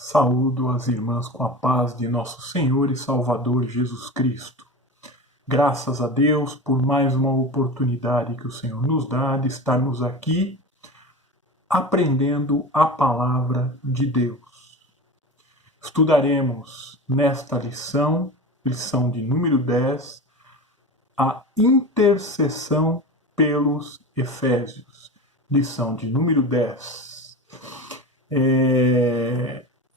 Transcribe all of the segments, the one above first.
Saúdo as irmãs com a paz de nosso Senhor e Salvador Jesus Cristo. Graças a Deus por mais uma oportunidade que o Senhor nos dá de estarmos aqui aprendendo a palavra de Deus. Estudaremos nesta lição de número 10, a intercessão pelos Efésios. Lição de número 10.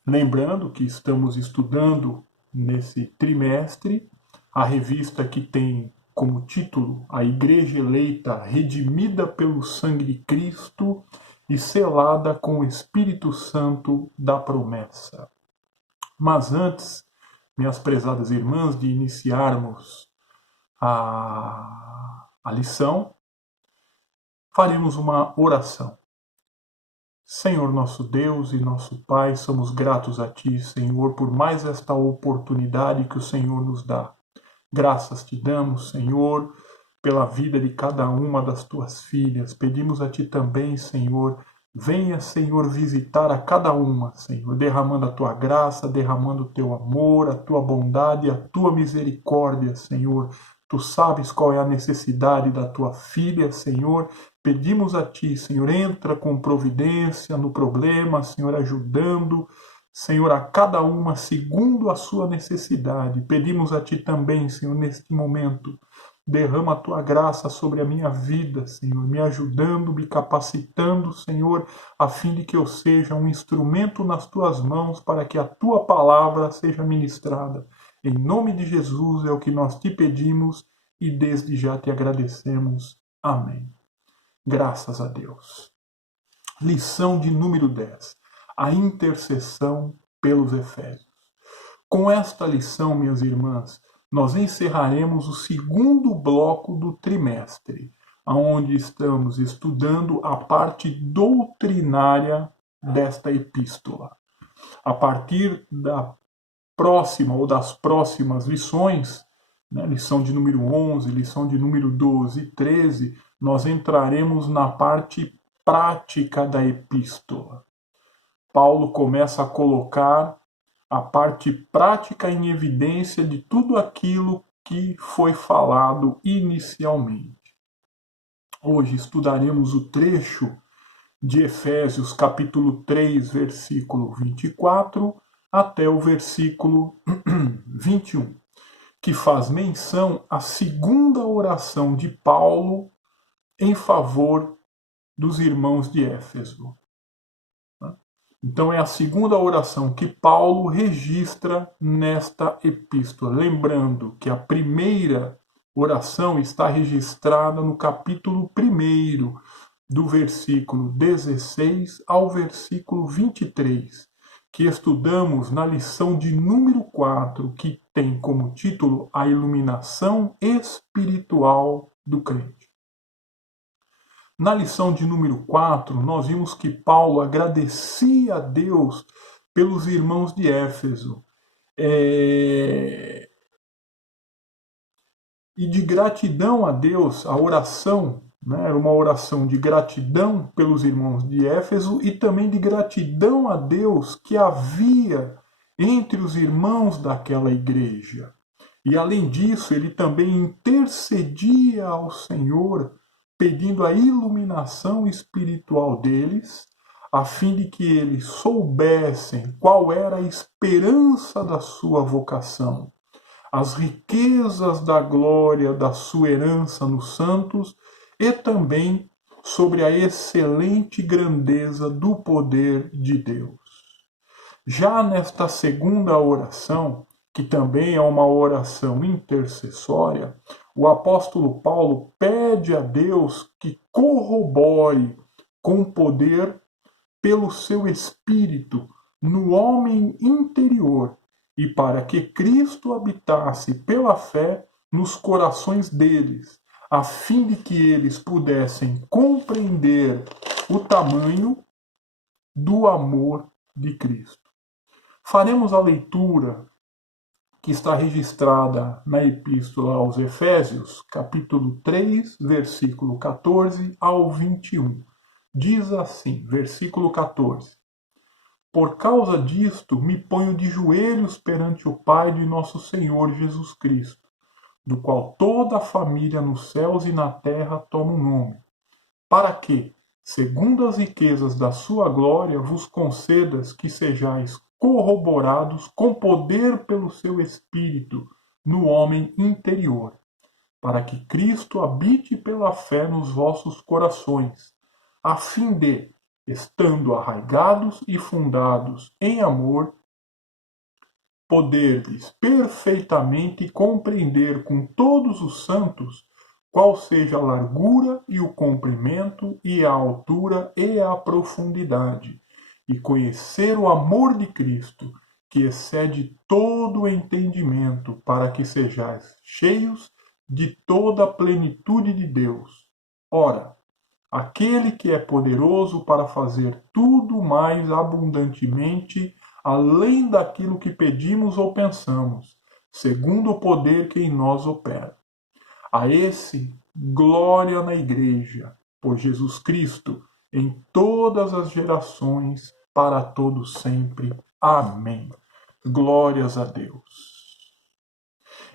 Lembrando que estamos estudando nesse trimestre a revista que tem como título A Igreja Eleita, Redimida pelo Sangue de Cristo e Selada com o Espírito Santo da Promessa. Mas antes, minhas prezadas irmãs, de iniciarmos a lição, faremos uma oração. Senhor nosso Deus e nosso Pai, somos gratos a Ti, Senhor, por mais esta oportunidade que o Senhor nos dá. Graças te damos, Senhor, pela vida de cada uma das Tuas filhas. Pedimos a Ti também, Senhor, venha, Senhor, visitar a cada uma, Senhor, derramando a Tua graça, derramando o Teu amor, a Tua bondade, a Tua misericórdia, Senhor. Tu sabes qual é a necessidade da Tua filha, Senhor. Pedimos a Ti, Senhor, entra com providência no problema, Senhor, ajudando, Senhor, a cada uma segundo a sua necessidade. Pedimos a Ti também, Senhor, neste momento, derrama a Tua graça sobre a minha vida, Senhor, me ajudando, me capacitando, Senhor, a fim de que eu seja um instrumento nas Tuas mãos para que a Tua palavra seja ministrada. Em nome de Jesus é o que nós Te pedimos e desde já Te agradecemos. Amém. Graças a Deus. Lição de número 10. A intercessão pelos Efésios. Com esta lição, minhas irmãs, nós encerraremos o segundo bloco do trimestre, onde estamos estudando a parte doutrinária desta epístola. A partir da próxima ou das próximas lições, lição de número 11, lição de número 12 e 13, nós entraremos na parte prática da epístola. Paulo começa a colocar a parte prática em evidência de tudo aquilo que foi falado inicialmente. Hoje estudaremos o trecho de Efésios capítulo 3, versículo 24 até o versículo 21, que faz menção à segunda oração de Paulo em favor dos irmãos de Éfeso. Então é a segunda oração que Paulo registra nesta epístola. Lembrando que a primeira oração está registrada no capítulo 1, do versículo 16 ao versículo 23, que estudamos na lição de número 4, que tem como título A Iluminação Espiritual do Crente. Na lição de número 4, nós vimos que Paulo agradecia a Deus pelos irmãos de Éfeso. E de gratidão a Deus, a oração, era uma oração de gratidão pelos irmãos de Éfeso e também de gratidão a Deus que havia entre os irmãos daquela igreja. E além disso, ele também intercedia ao Senhor, pedindo a iluminação espiritual deles, a fim de que eles soubessem qual era a esperança da sua vocação, as riquezas da glória da sua herança nos santos e também sobre a excelente grandeza do poder de Deus. Já nesta segunda oração, que também é uma oração intercessória, o apóstolo Paulo pede a Deus que corrobore com poder pelo seu Espírito no homem interior e para que Cristo habitasse pela fé nos corações deles, a fim de que eles pudessem compreender o tamanho do amor de Cristo. Faremos a leitura que está registrada na Epístola aos Efésios, capítulo 3, versículo 14 ao 21. Diz assim, versículo 14: Por causa disto, me ponho de joelhos perante o Pai de nosso Senhor Jesus Cristo, do qual toda a família nos céus e na terra toma o nome, para que, segundo as riquezas da sua glória, vos concedas que sejais corroborados com poder pelo seu Espírito no homem interior, para que Cristo habite pela fé nos vossos corações, a fim de, estando arraigados e fundados em amor, poderdes perfeitamente compreender com todos os santos qual seja a largura e o comprimento e a altura e a profundidade, e conhecer o amor de Cristo, que excede todo o entendimento, para que sejais cheios de toda a plenitude de Deus. Ora, aquele que é poderoso para fazer tudo mais abundantemente, além daquilo que pedimos ou pensamos, segundo o poder que em nós opera. A esse, glória na Igreja, por Jesus Cristo, em todas as gerações, para todos sempre. Amém. Glórias a Deus.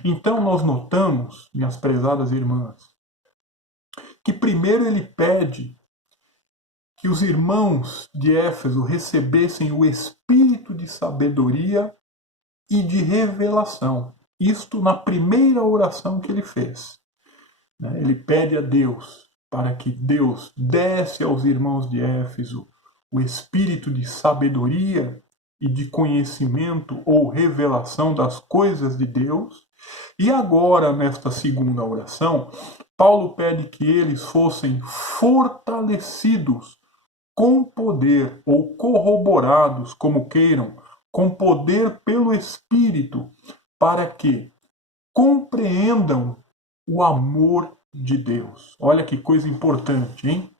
Então nós notamos, minhas prezadas irmãs, que primeiro ele pede que os irmãos de Éfeso recebessem o espírito de sabedoria e de revelação. Isto na primeira oração que ele fez. Ele pede a Deus para que Deus desse aos irmãos de Éfeso o espírito de sabedoria e de conhecimento ou revelação das coisas de Deus. E agora, nesta segunda oração, Paulo pede que eles fossem fortalecidos com poder, ou corroborados, como queiram, com poder pelo Espírito, para que compreendam o amor de Deus. Olha que coisa importante, hein?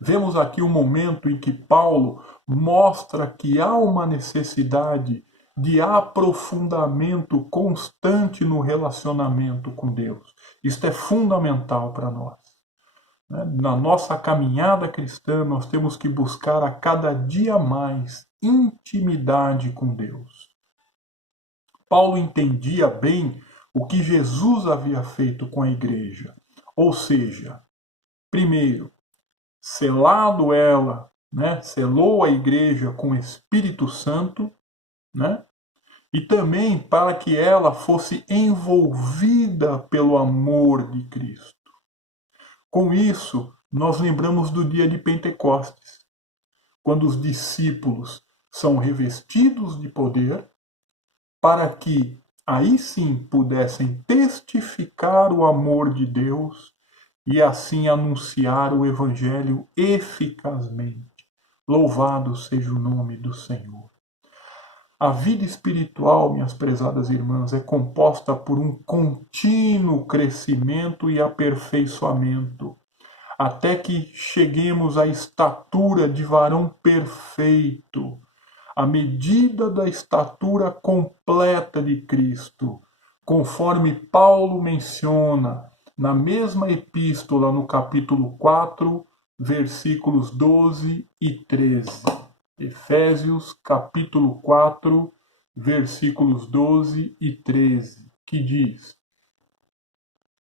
Vemos aqui o momento em que Paulo mostra que há uma necessidade de aprofundamento constante no relacionamento com Deus. Isto é fundamental para nós. Na nossa caminhada cristã, nós temos que buscar a cada dia mais intimidade com Deus. Paulo entendia bem o que Jesus havia feito com a igreja. Ou seja, primeiro, selado ela, selou a igreja com o Espírito Santo, e também para que ela fosse envolvida pelo amor de Cristo. Com isso, nós lembramos do dia de Pentecostes, quando os discípulos são revestidos de poder, para que aí sim pudessem testificar o amor de Deus e assim anunciar o Evangelho eficazmente. Louvado seja o nome do Senhor. A vida espiritual, minhas prezadas irmãs, é composta por um contínuo crescimento e aperfeiçoamento, até que cheguemos à estatura de varão perfeito, à medida da estatura completa de Cristo, conforme Paulo menciona na mesma epístola, no capítulo 4, versículos 12 e 13. Efésios, capítulo 4, versículos 12 e 13, que diz: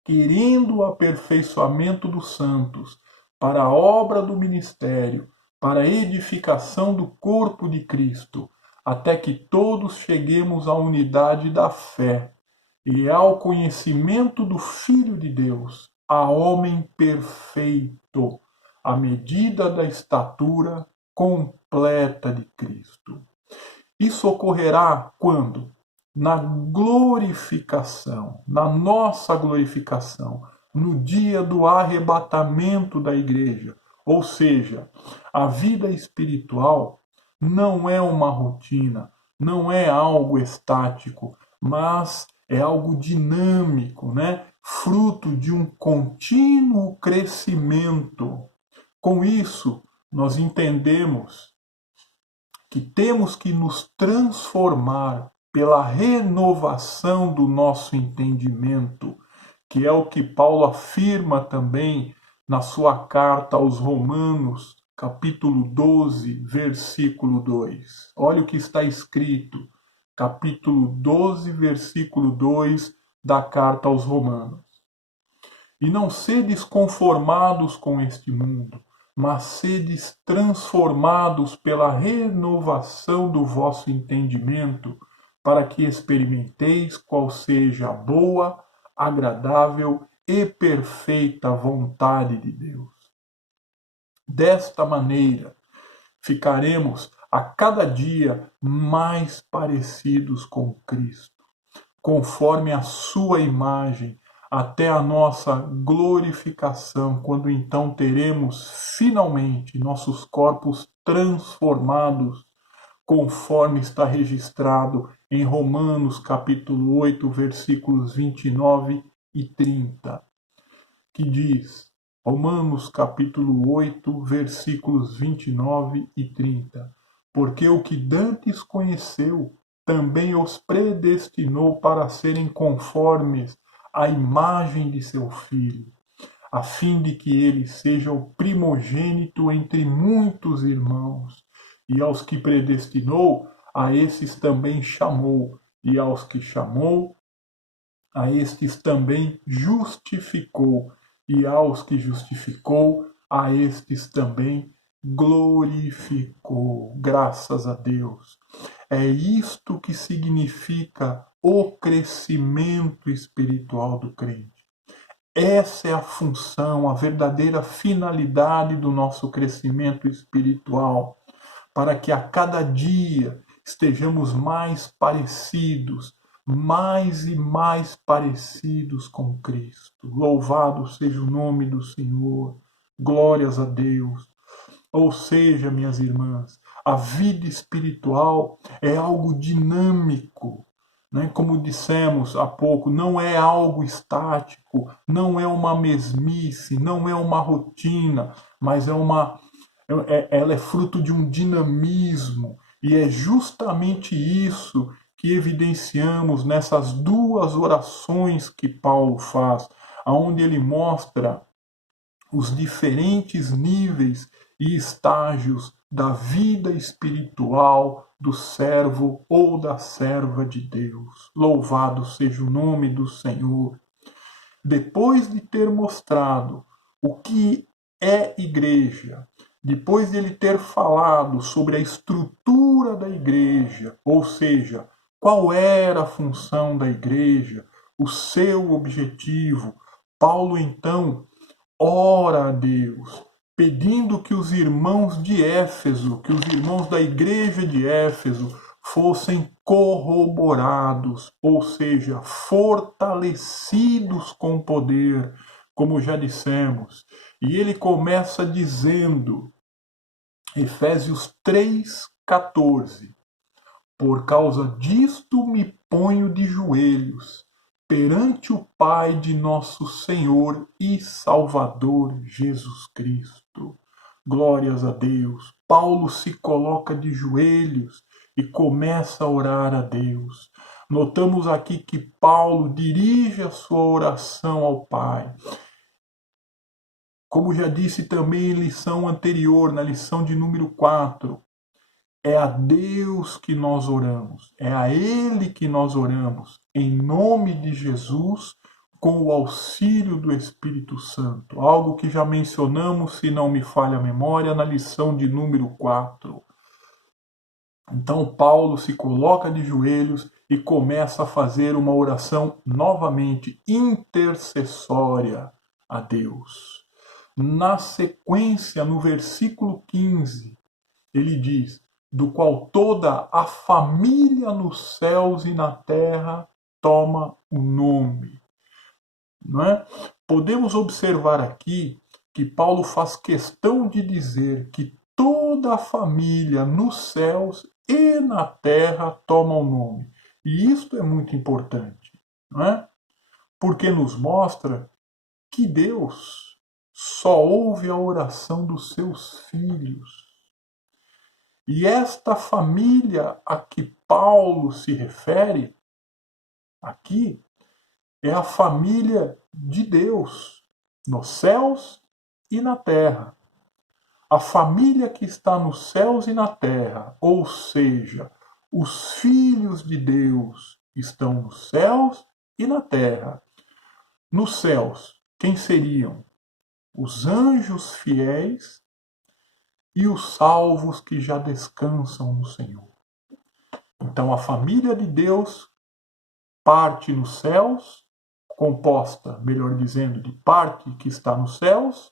querendo o aperfeiçoamento dos santos, para a obra do ministério, para a edificação do corpo de Cristo, até que todos cheguemos à unidade da fé e ao conhecimento do Filho de Deus, a homem perfeito, à medida da estatura completa de Cristo. Isso ocorrerá quando? Na glorificação, na nossa glorificação, no dia do arrebatamento da igreja. Ou seja, a vida espiritual não é uma rotina, não é algo estático, mas é algo dinâmico, fruto de um contínuo crescimento. Com isso, nós entendemos que temos que nos transformar pela renovação do nosso entendimento, que é o que Paulo afirma também na sua carta aos Romanos, capítulo 12, versículo 2. Olha o que está escrito, capítulo 12, versículo 2 da carta aos Romanos. E não sedes conformados com este mundo, mas sedes transformados pela renovação do vosso entendimento, para que experimenteis qual seja a boa, agradável e perfeita vontade de Deus. Desta maneira, ficaremos a cada dia mais parecidos com Cristo, conforme a sua imagem, até a nossa glorificação, quando então teremos finalmente nossos corpos transformados, conforme está registrado em Romanos capítulo 8, versículos 29 e 30, que diz, Romanos capítulo 8, versículos 29 e 30, porque o que dantes conheceu, também os predestinou para serem conformes à imagem de seu Filho, a fim de que ele seja o primogênito entre muitos irmãos. E aos que predestinou, a esses também chamou, e aos que chamou, a estes também justificou, e aos que justificou, a estes também glorificou. Graças a Deus. É isto que significa o crescimento espiritual do crente. Essa é a função, a verdadeira finalidade do nosso crescimento espiritual, para que a cada dia estejamos mais parecidos, mais e mais parecidos com Cristo. Louvado seja o nome do Senhor. Glórias a Deus. Ou seja, minhas irmãs, a vida espiritual é algo dinâmico, né? Como dissemos há pouco, não é algo estático, não é uma mesmice, não é uma rotina, mas ela é fruto de um dinamismo, e é justamente isso que evidenciamos nessas duas orações que Paulo faz, onde ele mostra os diferentes níveis e estágios da vida espiritual do servo ou da serva de Deus. Louvado seja o nome do Senhor. Depois de ter mostrado o que é igreja, depois de ele ter falado sobre a estrutura da igreja, ou seja, qual era a função da igreja, o seu objetivo, Paulo então ora a Deus, pedindo que os irmãos de Éfeso, que os irmãos da igreja de Éfeso fossem corroborados, ou seja, fortalecidos com poder, como já dissemos. E ele começa dizendo, Efésios 3,14, por causa disto me ponho de joelhos perante o Pai de nosso Senhor e Salvador Jesus Cristo. Glórias a Deus. Paulo se coloca de joelhos e começa a orar a Deus. Notamos aqui que Paulo dirige a sua oração ao Pai. Como já disse também em lição anterior, na lição de número 4, é a Deus que nós oramos, é a Ele que nós oramos, em nome de Jesus, com o auxílio do Espírito Santo. Algo que já mencionamos, se não me falha a memória, na lição de número 4. Então Paulo se coloca de joelhos e começa a fazer uma oração novamente intercessória a Deus. Na sequência, no versículo 15, ele diz: do qual toda a família nos céus e na terra toma o nome. Não é? Podemos observar aqui que Paulo faz questão de dizer que toda a família nos céus e na terra toma o nome. E isto é muito importante, não é? Porque nos mostra que Deus só ouve a oração dos seus filhos. E esta família a que Paulo se refere aqui é a família de Deus, nos céus e na terra. A família que está nos céus e na terra, ou seja, os filhos de Deus estão nos céus e na terra. Nos céus, quem seriam? Os anjos fiéis e os salvos que já descansam no Senhor. Então, a família de Deus parte nos céus, composta, melhor dizendo, de parte que está nos céus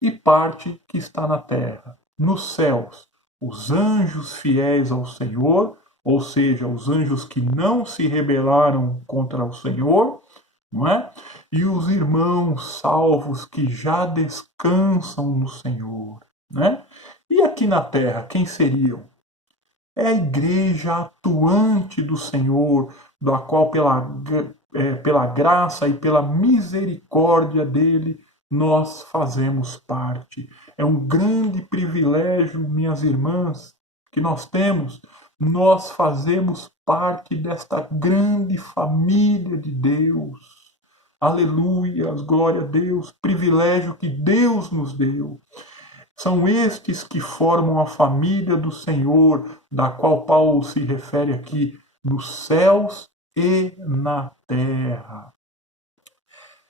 e parte que está na terra. Nos céus, os anjos fiéis ao Senhor, ou seja, os anjos que não se rebelaram contra o Senhor, não é? E os irmãos salvos que já descansam no Senhor, né? E aqui na terra, quem seriam? É a igreja atuante do Senhor, da qual pela graça e pela misericórdia dele nós fazemos parte. É um grande privilégio, minhas irmãs, que nós temos. Nós fazemos parte desta grande família de Deus. Aleluia, glória a Deus, privilégio que Deus nos deu. São estes que formam a família do Senhor, da qual Paulo se refere aqui, nos céus e na terra.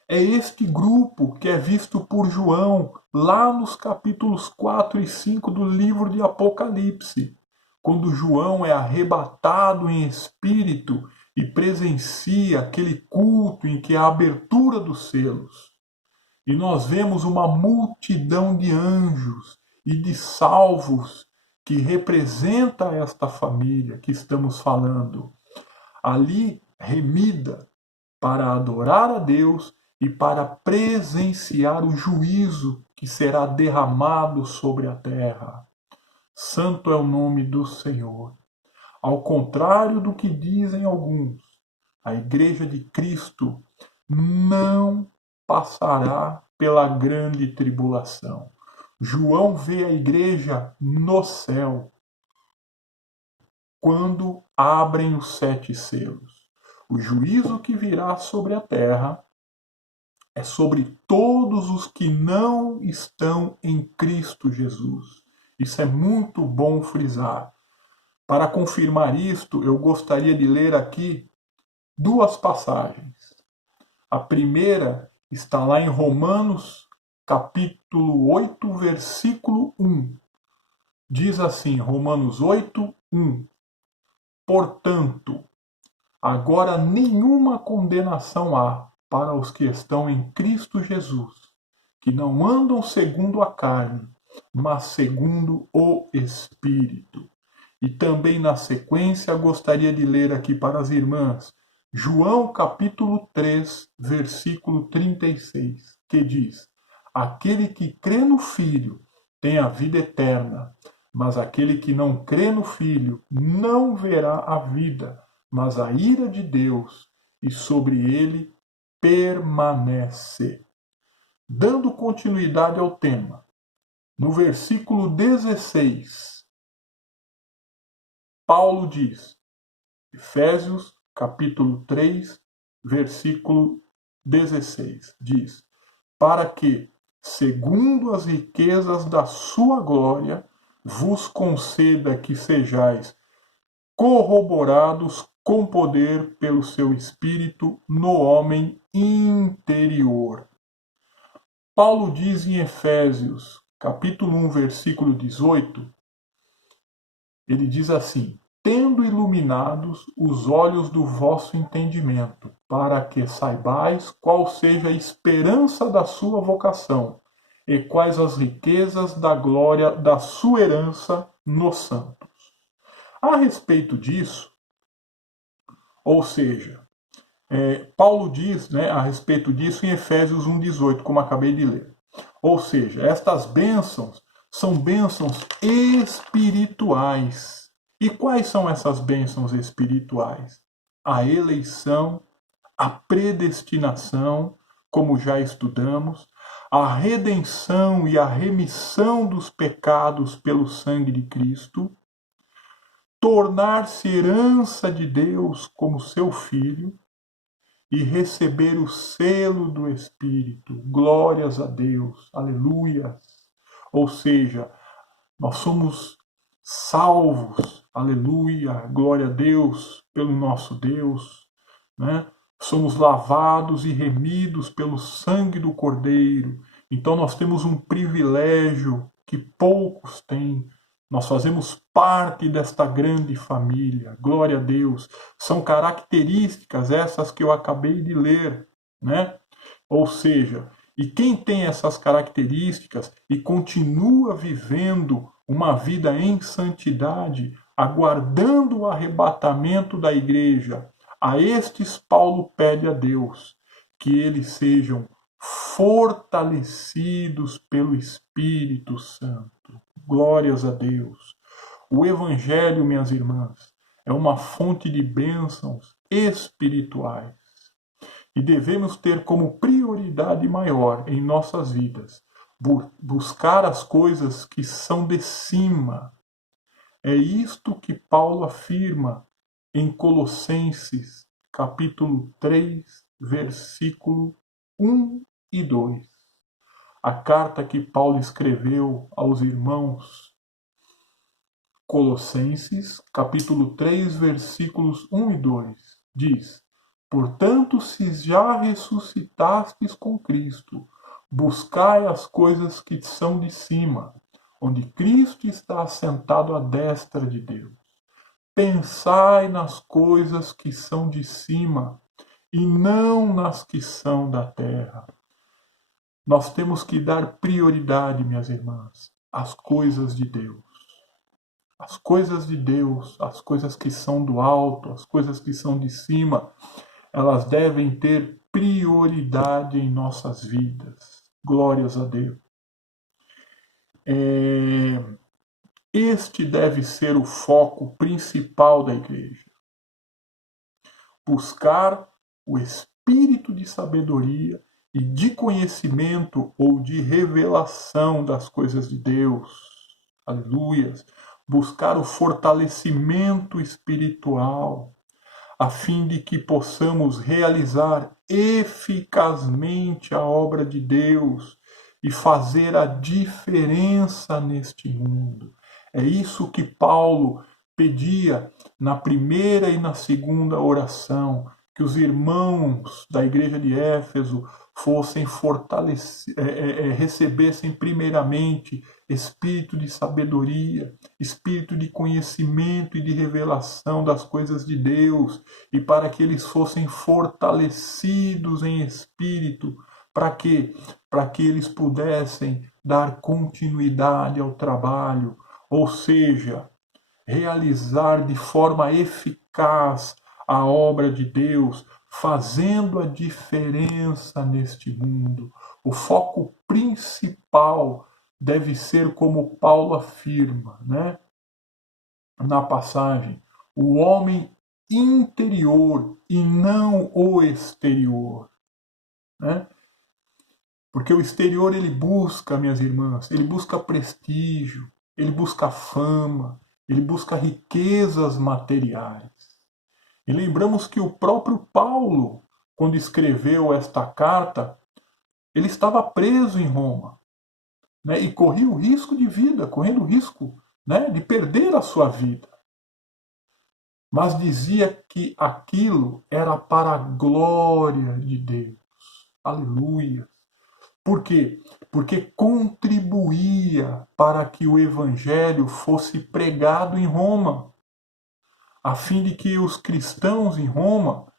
É este grupo que é visto por João lá nos capítulos 4 e 5 do livro de Apocalipse, quando João é arrebatado em espírito e presencia aquele culto em que há a abertura dos selos. E nós vemos uma multidão de anjos e de salvos que representa esta família que estamos falando, ali remida para adorar a Deus e para presenciar o juízo que será derramado sobre a terra. Santo é o nome do Senhor. Ao contrário do que dizem alguns, a Igreja de Cristo não passará pela grande tribulação. João vê a igreja no céu, quando abrem os 7 selos. O juízo que virá sobre a terra é sobre todos os que não estão em Cristo Jesus. Isso é muito bom frisar. Para confirmar isto, eu gostaria de ler aqui 2 passagens. A primeira está lá em Romanos, capítulo 8, versículo 1. Diz assim, Romanos 8, 1. Portanto, agora nenhuma condenação há para os que estão em Cristo Jesus, que não andam segundo a carne, mas segundo o Espírito. E também na sequência gostaria de ler aqui para as irmãs, João capítulo 3, versículo 36, que diz: Aquele que crê no Filho tem a vida eterna, mas aquele que não crê no Filho não verá a vida, mas a ira de Deus, e sobre ele permanece. Dando continuidade ao tema, no versículo 16, Paulo diz, Efésios capítulo 3, versículo 16, diz: Para que, segundo as riquezas da sua glória, vos conceda que sejais corroborados com poder pelo seu Espírito no homem interior. Paulo diz em Efésios, capítulo 1, versículo 18, ele diz assim: tendo iluminados os olhos do vosso entendimento, para que saibais qual seja a esperança da sua vocação, e quais as riquezas da glória da sua herança nos santos. A respeito disso, ou seja, Paulo diz, a respeito disso em Efésios 1,18, como acabei de ler. Ou seja, estas bênçãos são bênçãos espirituais. E quais são essas bênçãos espirituais? A eleição, a predestinação, como já estudamos, a redenção e a remissão dos pecados pelo sangue de Cristo, tornar-se herança de Deus como seu filho e receber o selo do Espírito. Glórias a Deus, aleluia. Ou seja, nós somos salvos, aleluia, glória a Deus, pelo nosso Deus, né? Somos lavados e remidos pelo sangue do Cordeiro. Então nós temos um privilégio que poucos têm. Nós fazemos parte desta grande família. Glória a Deus. São características essas que eu acabei de ler, né? Ou seja, e quem tem essas características e continua vivendo uma vida em santidade, aguardando o arrebatamento da igreja, a estes Paulo pede a Deus que eles sejam fortalecidos pelo Espírito Santo. Glórias a Deus. O Evangelho, minhas irmãs, é uma fonte de bênçãos espirituais. E devemos ter como prioridade maior em nossas vidas buscar as coisas que são de cima. É isto que Paulo afirma em Colossenses, capítulo 3, versículo 1 e 2. A carta que Paulo escreveu aos irmãos. Colossenses, capítulo 3, versículos 1 e 2, diz: Portanto, se já ressuscitastes com Cristo, buscai as coisas que são de cima, onde Cristo está assentado à destra de Deus. Pensai nas coisas que são de cima, e não nas que são da terra. Nós temos que dar prioridade, minhas irmãs, às coisas de Deus. As coisas de Deus, as coisas que são do alto, as coisas que são de cima, elas devem ter prioridade em nossas vidas. Glórias a Deus. Este deve ser o foco principal da igreja. Buscar o espírito de sabedoria e de conhecimento ou de revelação das coisas de Deus. Aleluias. Buscar o fortalecimento espiritual, a fim de que possamos realizar eficazmente a obra de Deus e fazer a diferença neste mundo. É isso que Paulo pedia na primeira e na segunda oração, que os irmãos da igreja de Éfeso fossem recebessem primeiramente espírito de sabedoria, espírito de conhecimento e de revelação das coisas de Deus, e para que eles fossem fortalecidos em espírito, para que eles pudessem dar continuidade ao trabalho, ou seja, realizar de forma eficaz a obra de Deus, fazendo a diferença neste mundo. O foco principal deve ser, como Paulo afirma, né, na passagem, o homem interior e não o exterior, né? Porque o exterior ele busca, minhas irmãs, ele busca prestígio, ele busca fama, ele busca riquezas materiais. E lembramos que o próprio Paulo, quando escreveu esta carta, ele estava preso em Roma, né, e corria o risco de vida, correndo o risco, né, de perder a sua vida. Mas dizia que aquilo era para a glória de Deus. Aleluia. Por quê? Porque contribuía para que o evangelho fosse pregado em Roma, a fim de que os cristãos em Roma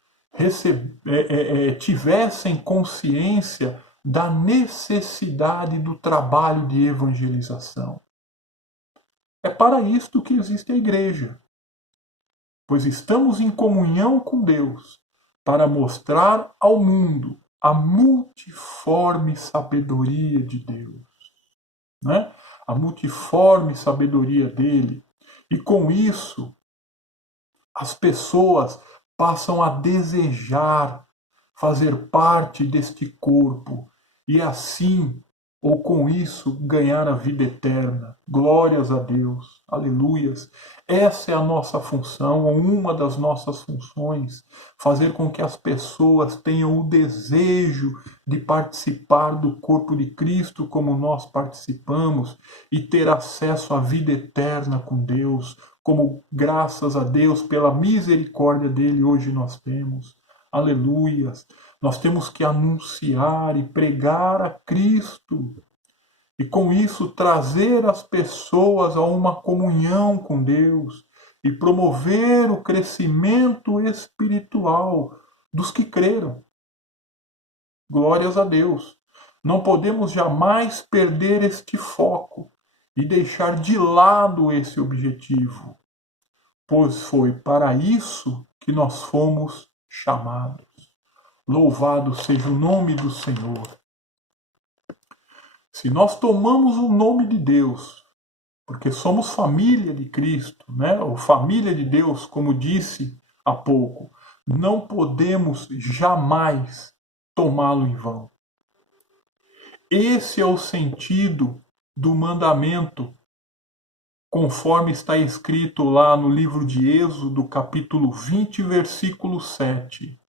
tivessem consciência da necessidade do trabalho de evangelização. É para isto que existe a igreja, pois estamos em comunhão com Deus para mostrar ao mundo a multiforme sabedoria de Deus, né? A multiforme sabedoria dele. E com isso, as pessoas passam a desejar fazer parte deste corpo e assim ou com isso ganhar a vida eterna. Glórias a Deus, aleluias. Essa é a nossa função, ou uma das nossas funções, fazer com que as pessoas tenham o desejo de participar do corpo de Cristo como nós participamos e ter acesso à vida eterna com Deus, como graças a Deus pela misericórdia dele hoje nós temos. Aleluias. Nós temos que anunciar e pregar a Cristo. E com isso trazer as pessoas a uma comunhão com Deus e promover o crescimento espiritual dos que creram. Glórias a Deus. Não podemos jamais perder este foco e deixar de lado esse objetivo, pois foi para isso que nós fomos chamados. Louvado seja o nome do Senhor. Se nós tomamos o nome de Deus, porque somos família de Cristo, né? Ou família de Deus, como disse há pouco, não podemos jamais tomá-lo em vão. Esse é o sentido do mandamento, conforme está escrito lá no livro de Êxodo, capítulo 20, versículo 7.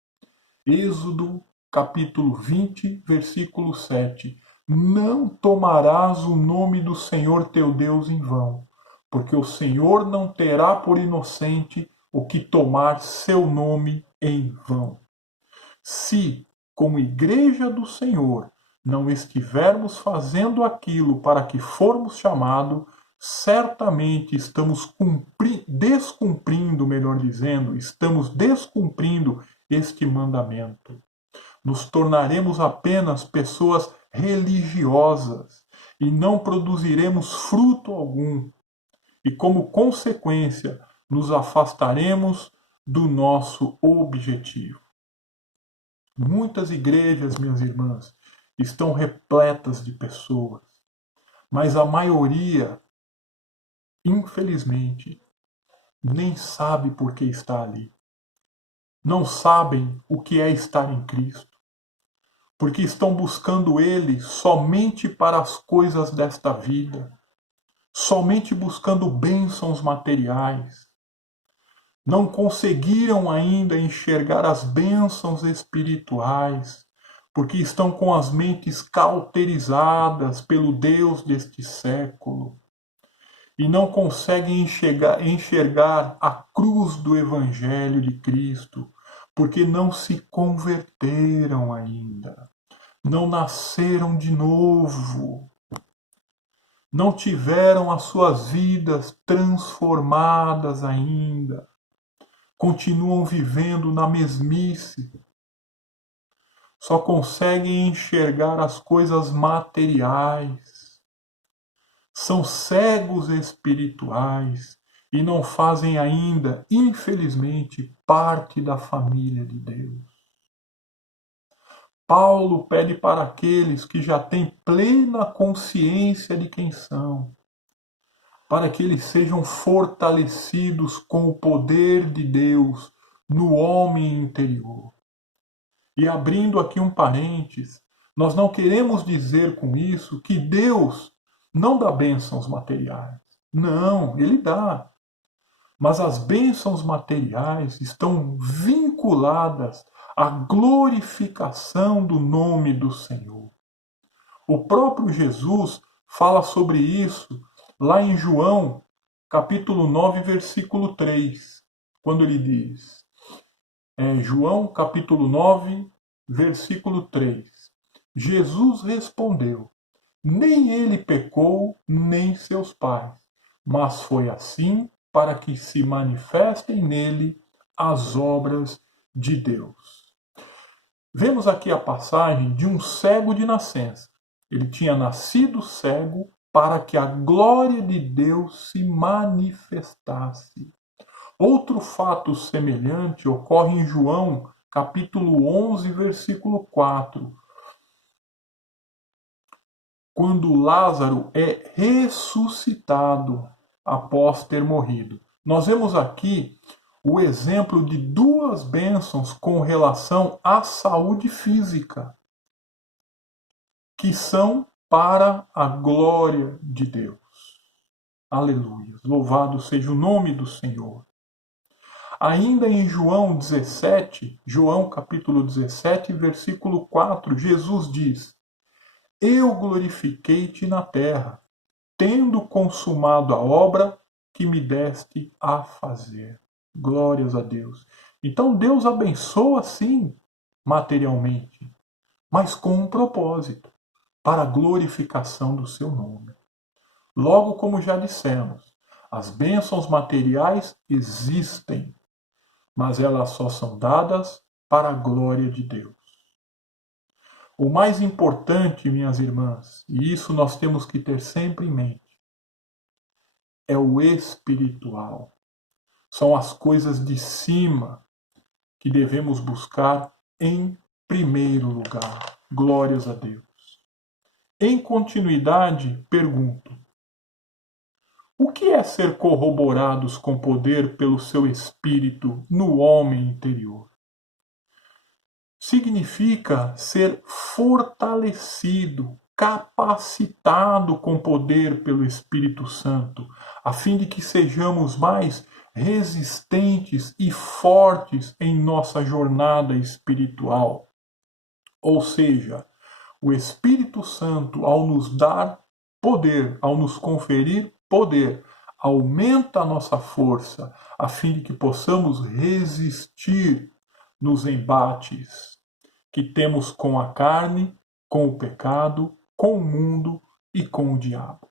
Êxodo, capítulo 20, versículo 7. Não tomarás o nome do Senhor teu Deus em vão, porque o Senhor não terá por inocente o que tomar seu nome em vão. Se, como igreja do Senhor, não estivermos fazendo aquilo para que formos chamados, certamente estamos descumprindo, melhor dizendo, estamos descumprindo este mandamento. Nos tornaremos apenas pessoas religiosas e não produziremos fruto algum. E como consequência, nos afastaremos do nosso objetivo. Muitas igrejas, minhas irmãs, estão repletas de pessoas, mas a maioria, infelizmente, nem sabe por que está ali. Não sabem o que é estar em Cristo, porque estão buscando Ele somente para as coisas desta vida, somente buscando bênçãos materiais. Não conseguiram ainda enxergar as bênçãos espirituais, porque estão com as mentes cauterizadas pelo Deus deste século e não conseguem enxergar a cruz do Evangelho de Cristo, porque não se converteram ainda, não nasceram de novo, não tiveram as suas vidas transformadas ainda, continuam vivendo na mesmice, só conseguem enxergar as coisas materiais, são cegos espirituais e não fazem ainda, infelizmente, parte da família de Deus. Paulo pede para aqueles que já têm plena consciência de quem são, para que eles sejam fortalecidos com o poder de Deus no homem interior. E abrindo aqui um parênteses, nós não queremos dizer com isso que Deus não dá bênçãos materiais. Não, Ele dá. Mas as bênçãos materiais estão vinculadas à glorificação do nome do Senhor. O próprio Jesus fala sobre isso lá em João, capítulo 9, versículo 3, quando ele diz, João, capítulo 9, versículo 3, Jesus respondeu, nem ele pecou, nem seus pais, mas foi assim para que se manifestem nele as obras de Deus. Vemos aqui a passagem de um cego de nascença. Ele tinha nascido cego para que a glória de Deus se manifestasse. Outro fato semelhante ocorre em João, capítulo 11, versículo 4, quando Lázaro é ressuscitado após ter morrido. Nós vemos aqui o exemplo de duas bênçãos com relação à saúde física, que são para a glória de Deus. Aleluia. Louvado seja o nome do Senhor. Ainda em João 17, João capítulo 17, versículo 4, Jesus diz: Eu glorifiquei-te na terra, tendo consumado a obra que me deste a fazer. Glórias a Deus. Então Deus abençoa sim materialmente, mas com um propósito, para a glorificação do seu nome. Logo, como já dissemos, as bênçãos materiais existem, mas elas só são dadas para a glória de Deus. O mais importante, minhas irmãs, e isso nós temos que ter sempre em mente, é o espiritual. São as coisas de cima que devemos buscar em primeiro lugar. Glórias a Deus. Em continuidade, pergunto: o que é ser corroborados com poder pelo seu espírito no homem interior? Significa ser fortalecido, capacitado com poder pelo Espírito Santo, a fim de que sejamos mais resistentes e fortes em nossa jornada espiritual. Ou seja, o Espírito Santo, ao nos dar poder, ao nos conferir poder, aumenta a nossa força, a fim de que possamos resistir nos embates que temos com a carne, com o pecado, com o mundo e com o diabo.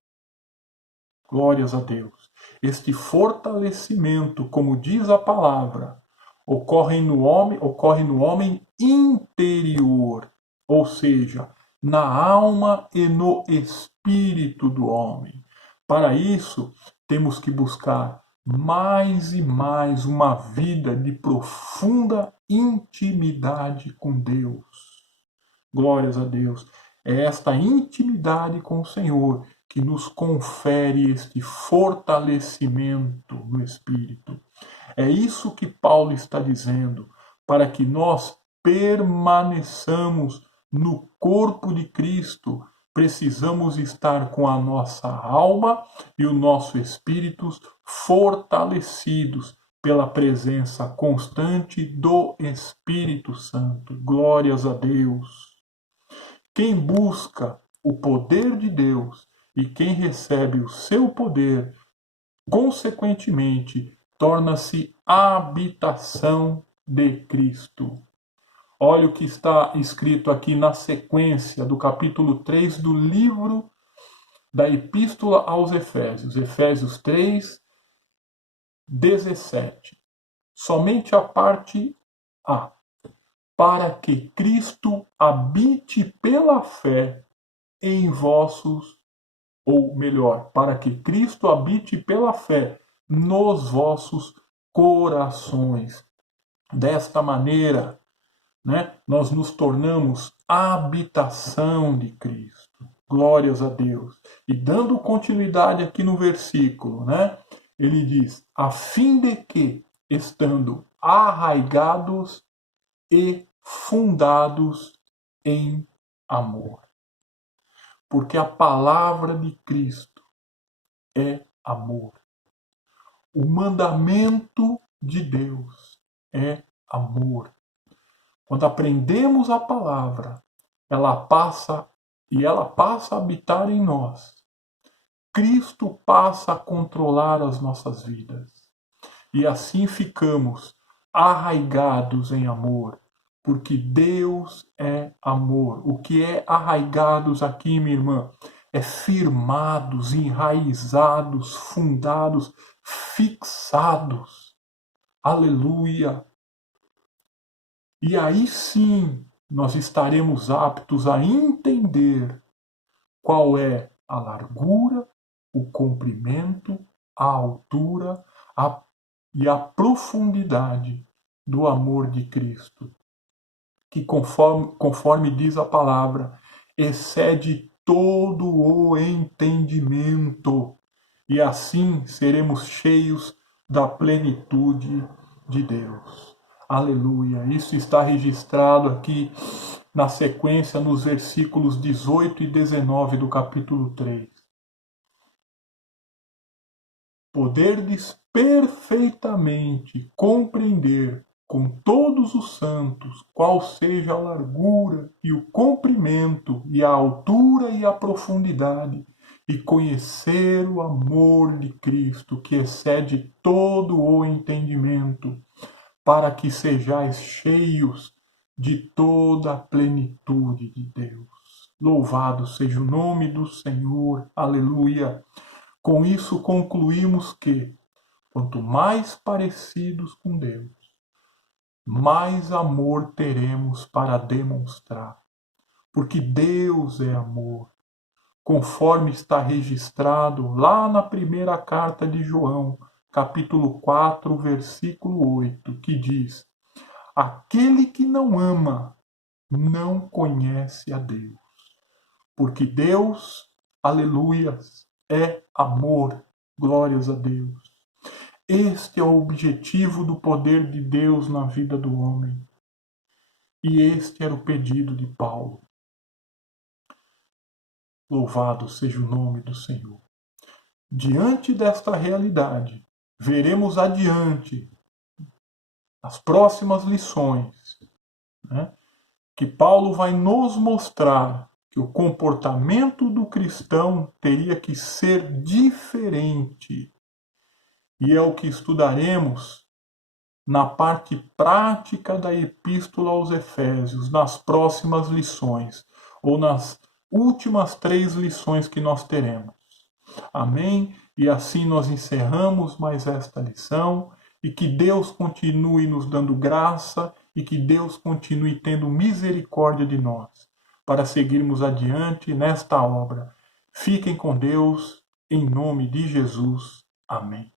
Glórias a Deus. Este fortalecimento, como diz a palavra, ocorre no homem interior, ou seja, na alma e no espírito do homem. Para isso, temos que buscar mais e mais uma vida de profunda intimidade com Deus. Glórias a Deus. É esta intimidade com o Senhor que nos confere este fortalecimento no Espírito. É isso que Paulo está dizendo, para que nós permaneçamos no corpo de Cristo. Precisamos estar com a nossa alma e o nosso espírito fortalecidos pela presença constante do Espírito Santo. Glórias a Deus. Quem busca o poder de Deus e quem recebe o seu poder, consequentemente, torna-se habitação de Cristo. Olha o que está escrito aqui na sequência do capítulo 3 do livro da Epístola aos Efésios. Efésios 3, 17. Somente a parte A. Para que Cristo habite pela fé em vossos, ou melhor, para que Cristo habite pela fé nos vossos corações. Desta maneira, nós nos tornamos a habitação de Cristo. Glórias a Deus. E dando continuidade aqui no versículo, ele diz: a fim de que, estando arraigados e fundados em amor. Porque a palavra de Cristo é amor. O mandamento de Deus é amor. Quando aprendemos a palavra, ela passa a habitar em nós. Cristo passa a controlar as nossas vidas. E assim ficamos arraigados em amor, porque Deus é amor. O que é arraigados aqui, minha irmã? É firmados, enraizados, fundados, fixados. Aleluia! E aí sim nós estaremos aptos a entender qual é a largura, o comprimento, a altura e a profundidade do amor de Cristo, que conforme diz a palavra, excede todo o entendimento, e assim seremos cheios da plenitude de Deus. Aleluia! Isso está registrado aqui na sequência nos versículos 18 e 19 do capítulo 3. Poderdes perfeitamente compreender com todos os santos qual seja a largura e o comprimento e a altura e a profundidade, e conhecer o amor de Cristo que excede todo o entendimento, para que sejais cheios de toda a plenitude de Deus. Louvado seja o nome do Senhor. Aleluia. Com isso concluímos que, quanto mais parecidos com Deus, mais amor teremos para demonstrar. Porque Deus é amor, conforme está registrado lá na primeira carta de João, capítulo 4, versículo 8, que diz: aquele que não ama não conhece a Deus, porque Deus, aleluias, é amor. Glórias a Deus. Este é o objetivo do poder de Deus na vida do homem. E este era o pedido de Paulo. Louvado seja o nome do Senhor. Diante desta realidade, veremos adiante, as próximas lições, né, que Paulo vai nos mostrar que o comportamento do cristão teria que ser diferente. E é o que estudaremos na parte prática da Epístola aos Efésios, nas próximas lições, ou nas últimas 3 lições que nós teremos. Amém? E assim nós encerramos mais esta lição, e que Deus continue nos dando graça, e que Deus continue tendo misericórdia de nós, para seguirmos adiante nesta obra. Fiquem com Deus, em nome de Jesus. Amém.